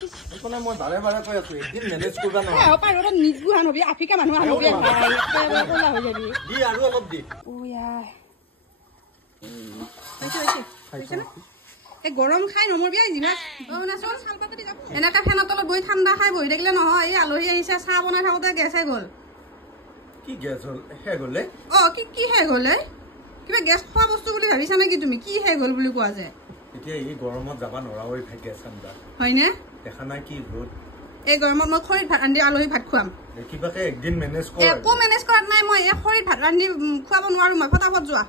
একোনা মই বাৰে বাৰে কৈ আছো একদিন মেনেজ কৰিবা নহয় এ পাই ৰবা নিজগু হানবি আফ্ৰিকা মানুহ হানবি একেবাৰে কলা হৈ যাবি দি আৰু অলপ দি ও ইয়াই এই গৰম খাই নমৰবি আই জিমা না চল চালপা কাটি যাব এনেকা ফেনৰ তলত বহি ঠাণ্ডা খাই বহি থাকিলে নহয় এই আলহী আহিছে চাহ বনাই থাকোতে গেছে গ'ল কি গেছ হ'ল হে গলে কি হে গ'লে কিবা গেছ খোৱা বস্তু বুলি ভাবিছা নেকি তুমি কি হে গ'ল বুলি কোৱা যে এতিয়া এই গৰমত যাবা নৰাৱই ভাই গেছ আনবা হয়নে দেখা নাই কি ৰ'দ এই গৰমত মই খৰিত ভাত ৰান্ধি আলহী ভাত খুৱাম কিবাকে একদিন মেনেজ কৰ একো মেনেজ কৰাত নাই মই এই খৰিত ভাত ৰান্ধি খুৱাব নোৱাৰো মই ফটাফট যোৱা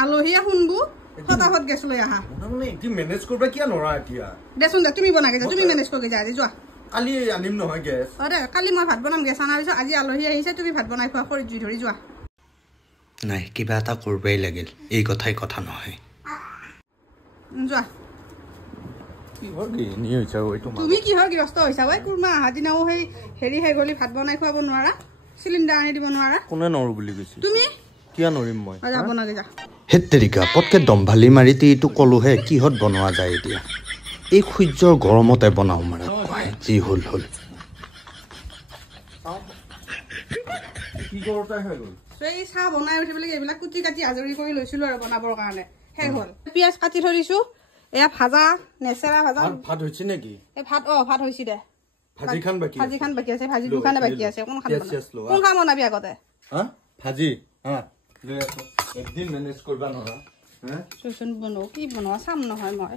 আলহীয়ে শুনবো ফটাফট গেছ লৈ আহা মানে একদিন মেনেজ কৰবা কিয় নৰা এতিয়া দেচোন দে তুমি বনাকে যা তুমি মেনেজ কৰকে যা আজি যোৱা কালি আনিম নহয় গেছ অৰে কালি মই ভাত বনাম গেছ আনাৰ পিছত আজি আলহী আহিছে তুমি ভাত বনাই খোৱা খৰিত জুই ধৰি যোৱা নাই কিবা এটা কৰবাই লাগিল এই কথাই কথা নহয় যোৱা তুমি কিহৰ গৃহস্থ হৈছা ঐ কুৰমা আহা দিনাও সেই হেৰি হে গলি ভাত বনাই খুৱাব নোৱাৰা চিলিণ্ডাৰ আনি দিব নোৱাৰা কোনে নৰো বুলি কৈছে তুমি কিয় নৰিম মই যা বনাকে যা হেত তেৰিকা পটকে দমভালি মাৰি এইটো কলোহে কিহত বনোৱা যায় এতিয়া এই সূৰ্যৰ গৰমতে বনাও মাৰা যি হল হল কি কৰতা হৈ গল এই চাহ বনাই উঠিবলৈ এইবিলাক কুটি কাটি আজৰি কৰি লৈছিলো আৰু বনাবৰ কাৰণে শেষ হ'ল পিয়াজ কাটি থৈ দিছো এয়া ভাজা নেচেৰা ভাজা ভাত হৈছে নেকি এই ভাত ভাত হৈছে দে ভাজি খান বাকি আছে ভাজি দুখানে বাকি আছে কোন খাম বনাবি আগতে ভাজি একদিন মেনেজ কৰবা নৰা চোন বনাও কি বনোৱা চাম নহয় মই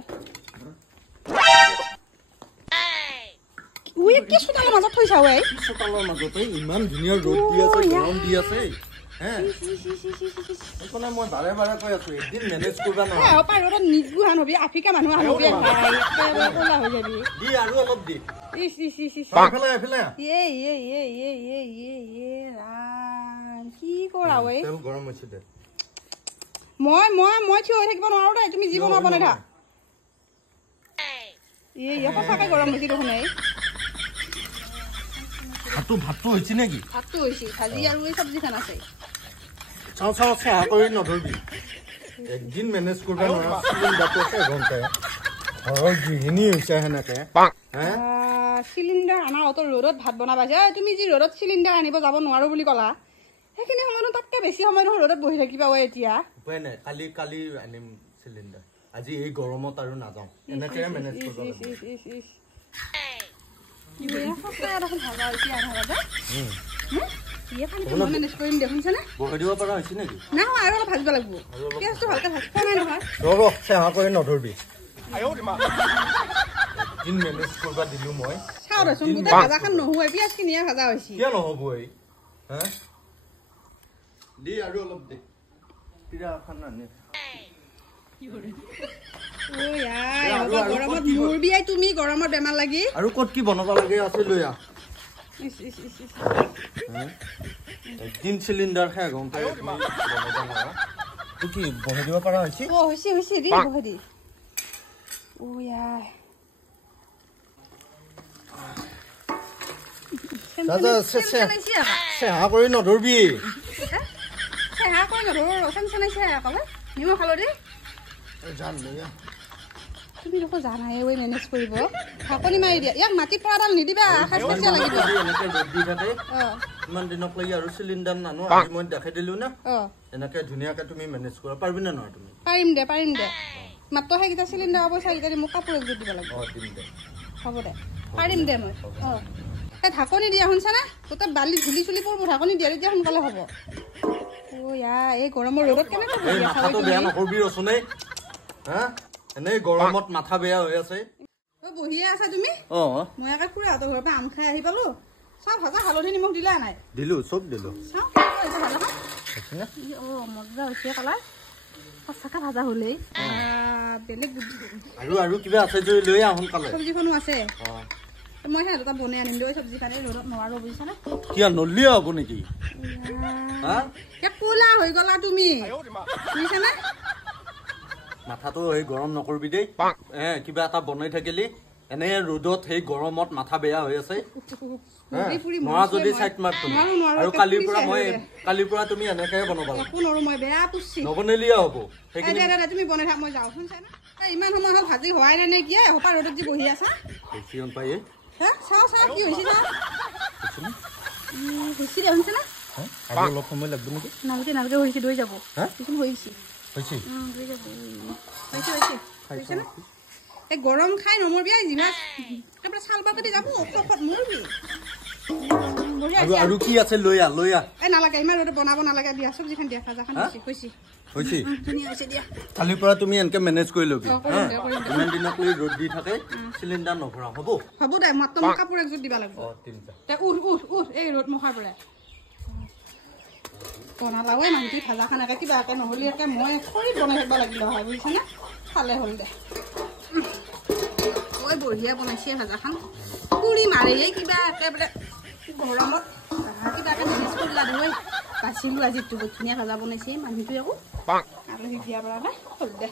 উই কি চোতালৰ মাজত থৈছা ঐ চোতালৰ মাজতে ইমান ধুনীয়া ৰ'দ দি আছে গৰম দি আছে একোনা মই বাৰে বাৰে কৈ আছো একদিন মেনেজ কৰবা নৰা পাই ৰবা নিজগু হানবি আফ্ৰিকা মানুহ হানবি একেবাৰে কলা হৈ যাবি দি আৰু অলপ দি ইস এফালে ৰাম কি কৰা ঐ তেল গৰম হৈছে দে মই থিয় হৈ থাকিব নোৱাৰো দে তুমি যি বনোৱা বনাই থাক সঁচাকে গৰম হৈছে দেখোন এই ভাতটো হৈছে নেকি ভাতটো হৈছে ভাজি আৰু এই চব্জিখন আছে চাওঁ চাহ কৰি নধৰিবি একদিন মেনেজ কৰবা নৰা চিলিণ্ডাৰটো এঘণ্টাই ঘৰৰ গৃহিণী হৈছে সেনেকে চিলিণ্ডাৰ আনাৰ অত ৰ'দত ভাত বনাবা তুমি যি ৰ'দত চিলিণ্ডাৰ আনিব যাব নোৱাৰো বুলি ক'লা সেইখিনি সময়ত তাতকে বেছি সময় নহয় ৰ'দত বহি থাকিবা ঐ এতিয়া উপায় নাই কালি আনিম চিলিণ্ডাৰ আজি এই গৰমত আৰু নাযাওঁ এনেকে মেনেজ কৰিব নধৰিবি মেনেজ কৰবা দিলো মই চাওঁ দেচোন গোটেই ভাজাখন নোহোৱাই পিঁয়াজ খিনিয়ে ভাজা হৈছে কিয় নহ'ব এই দি আৰু অলপ দে পিৰাখন আনি গৰমত মোৰ বিয়াই তুমি গৰমত বেমাৰ লাগি আৰু ক'ত কি বনাব লাগে আছে লৈ আহ একদিন চিলিণ্ডাৰ খাই ঘণ্টাই কি বহাই দিব পৰা হৈছে বহাই দি চেহা কৰি নধৰিবি নিমখ হালধি তুমি দেখো জানাই মেনেজ কৰিব ঢাকনি মাৰি দিয়া ইয়াক মাটি পৰাডাল নিদিবা লাগিব ইমান দিনক লাগি আৰু চিলিণ্ডাৰ নানো আজি মই দেখাই দিলো না এনেকে ধুনীয়াকে তুমি মেনেজ কৰিব পাৰিবি নে নহয় তুমি পাৰিম দে মাত্ৰ সেইকেইটা চিলিণ্ডাৰ হ'ব চাৰিটা মোক কাপোৰ একযোৰ দিব লাগিব হ'ব দে পাৰিম দে মই এই ঢাকনি দিয়া শুনছানে গোটেই বালি ধূলি চুলি পৰিব ঢাকনি দিয়া তেতিয়া সোনকালে হ'ব এই গৰমৰ ৰ'দত কেনেকৈ বেয়া নকৰবি ৰচোনে এনেই গৰমত মাথা বেয়া হৈ আছে বহিয়ে আছা তুমি মই একে খুৰাহঁতৰ ঘৰৰ পৰা আম খাই আহি পালো চাওঁ ভাজা হালধি নিমখ দিলা নাই দিলো চব দিলো মজা হৈছে কালাৰ সঁচাকে ভাজা হলেই বেলেগ আৰু কিবা আছে যদি লৈ আহ সোনকালে চব্জিখনো আছে মই সেই দুটা বনাই আনিম দেই চব্জিখনে ৰ'দত নোৱাৰো বুজিছানে কিয় নলি হ'ব নেকি কোলা হৈ গলা তুমি বুজিছানে মাথাটো গৰম নকৰবি দেই কিবা এটা বনাই থাকিলি এনে ৰ'দত সেই গৰমত মাথা বেয়া হৈ আছে ফুৰি ফুৰি নৰা যদি চাইড মাৰ তুমি আৰু কালিৰ পৰা তুমি এনেকৈ বনাবা একো নৰো মই বেয়া পুছি নবনালিয়ে হ'ব সেইখিনি তুমি বনাই থাক মই যাওঁ শুনছা না ইমান সময় হ'ল ভাজি হোৱাই নাই নে কি এসোপা ৰ'দত যি বহি আছা বেছি অন পায়ে চাওঁ কি হৈছে না হৈছে দে শুনছা না আৰু অলপ সময় লাগব নেকি নালকে হৈছে দৈ যাব কিছু হৈছে দৈ যাব হৈছে না এই গৰম খাই নমৰবি জিভা একেবাৰে চাল বাকতি যাব ঔষধ মৰবি আৰু কি আছে লৈ আ এই নালাগে ইমান ৰ'দত বনাব নালাগে দিয়া চব্জিখন দিয়া ভাজাখন হৈছে ধুনীয়া হৈছে দিয়া কালিৰ পৰা তুমি এনেকৈ মেনেজ কৰি ল'বি ইমান দিনক লৈ ৰ'দ দি থাকে চিলিণ্ডাৰ নভৰা হ'ব দে মাত্ৰ মোক কাপোৰ একযোৰ দিব লাগিব উঠ এই ৰ'দ মখাৰ পৰা বনালাও মানুহটি ভাজাখন একে কিবা একে নহ'লে একে মই খৰি বনাই থাকিব লাগিলে হয় বুজিছানে খালে হ'ল দে ঐ বঢ়িয়া বনাইছে ভাজাখন পুৰি মাৰিলে কিবা একেবাৰে গৰমত কিবা একে মেনেজ কৰিলা দে বাচিলোঁ আজি ধুনীয়া ভাজা বনাইছে মানুহটোৱে আকৌ আলহী বিয়া পৰা নাই হ'ল দে